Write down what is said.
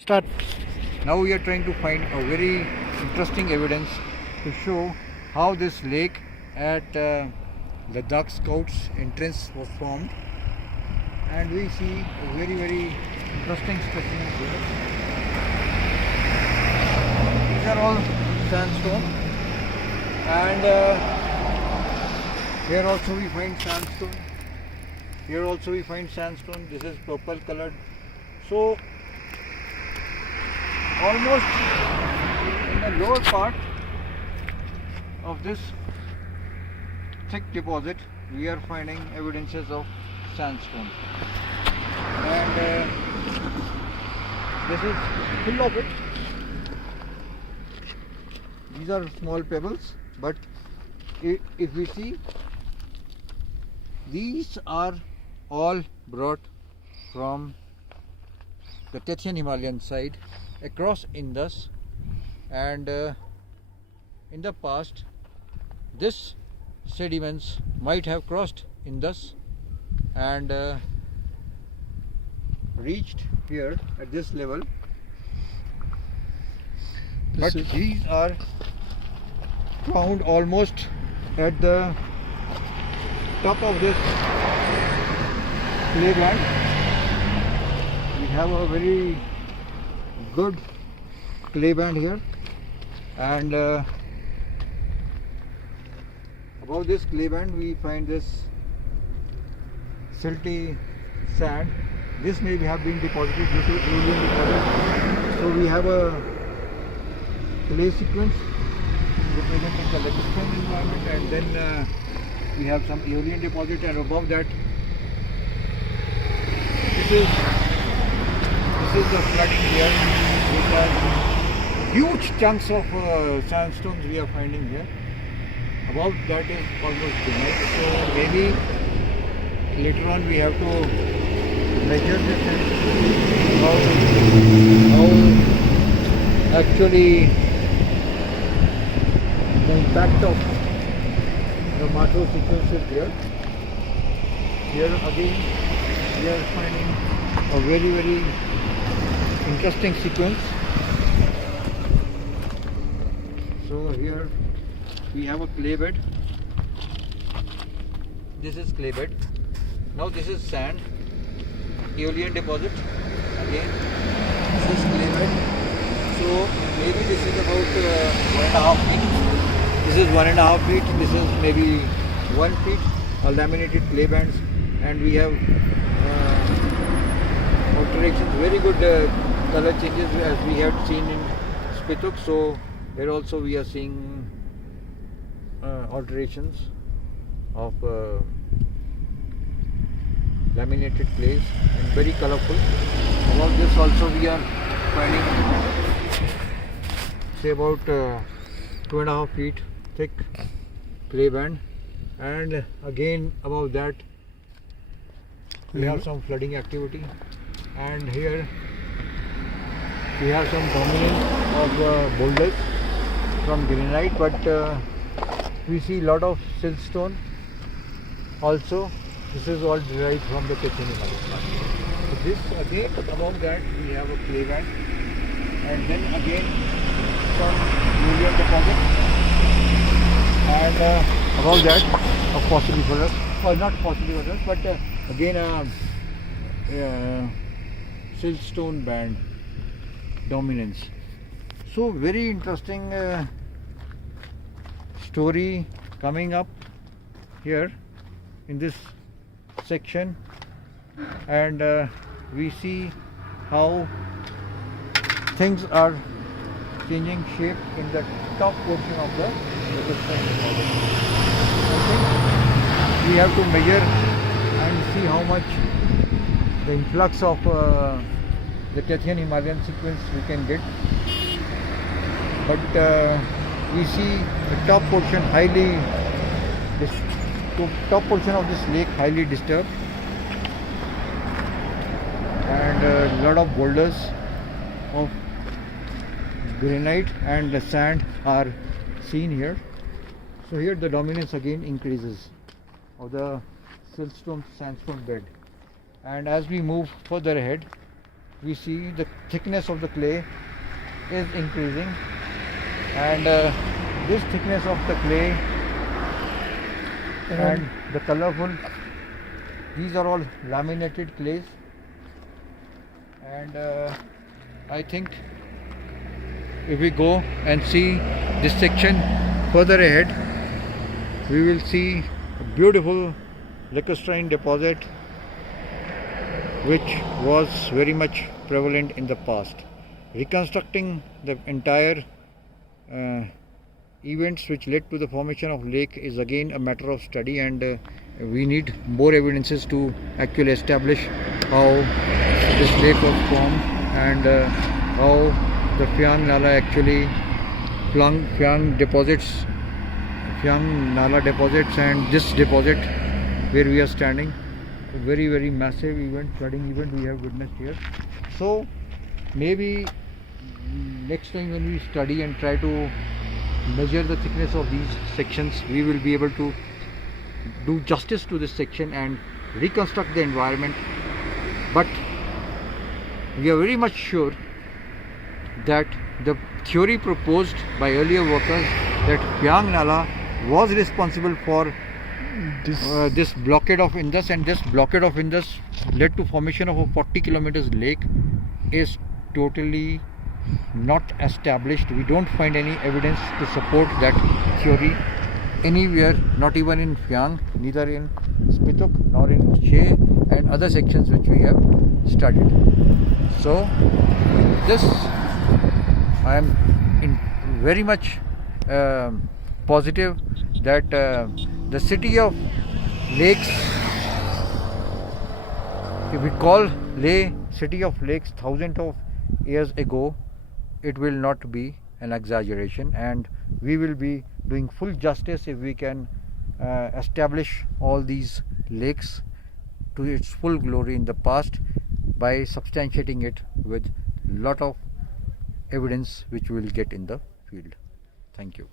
Start. Now we are trying to find a very interesting evidence to show how this lake at the Duck Scouts entrance was formed, and we see a very interesting specimen here. These are all sandstone, and here also we find sandstone. Here also we find sandstone. This is purple colored. So almost in the lower part of this thick deposit we are finding evidences of sandstone, and this is full of it. These are small pebbles, but if we see, these are all brought from the Tibetan Himalayan side across Indus, and in the past this sediments might have crossed Indus and reached here at this level, but these are found almost at the top of this clay band. We have a very good clay band here, and above this clay band we find this silty sand. This may have been deposited due to alien deposit. So we have a clay sequence representing the limestone environment, and then we have some alien deposit, and above that this is the flooding here, which has huge chunks of sandstones we are finding here. Above that is almost granite, so maybe later on we have to measure this and see how actually the impact of the macro sequence is there. Here again we are finding a very interesting sequence. So here we have a clay bed. This is clay bed. Now this is sand, aeolian deposit. Again this is clay bed. So maybe this is about 1.5 feet. This is 1.5 feet. This is maybe 1 feet. Laminated clay bands, and we have alterations, very good color changes as we had seen in Spituk. So here also we are seeing alterations of laminated clays and very colorful. Above this also we are finding say about 2.5 feet thick clay band, and again above that we have some flooding activity, and here we have some dominance of boulders from granite, but we see lot of siltstone also. This is all derived from the Tibetan Himalayan. So this again, above that we have a clay band, and then again some alien deposit, and above that possibly for us, or not possibly for us, but again siltstone band dominance. So very interesting story coming up here in this section, and we see how things are changing shape in the top portion of the limestone deposit. I think we have to measure and see how much the influx of the Tibetan Himalayan sequence we can get, but we see the top portion top portion of this lake highly disturbed, and a lot of boulders of granite and the sand are seen here. So here the dominance again increases of the siltstone sandstone bed, and as we move further ahead we see the thickness of the clay is increasing, and this thickness of the clay and the colorful, these are all laminated clays, and I think if we go and see this section further ahead, we will see a beautiful lacustrine deposit which was very much prevalent in the past. Reconstructing the entire events which led to the formation of lake is again a matter of study, and we need more evidences to actually establish how this lake was formed and how the Phyang Nala actually Phyang deposits, Phyang Nala deposits, and this deposit where we are standing, a very massive event, flooding event we have witnessed here. So maybe next time when we study and try to measure the thickness of these sections, we will be able to do justice to this section and reconstruct the environment. But we are very much sure that the theory proposed by earlier workers that Phyang Nala was responsible for this blockade of Indus, and this blockade of Indus led to formation of a 40 kilometers lake is totally not established. We don't find any evidence to support that theory anywhere, not even in Phyang, neither in Spituk nor in Che and other sections which we have studied. So this I am very much positive that the city of lakes, if we call Leh city of lakes thousands of years ago, it will not be an exaggeration, and we will be doing full justice if we can establish all these lakes to its full glory in the past by substantiating it with lot of evidence which we will get in the field. Thank you.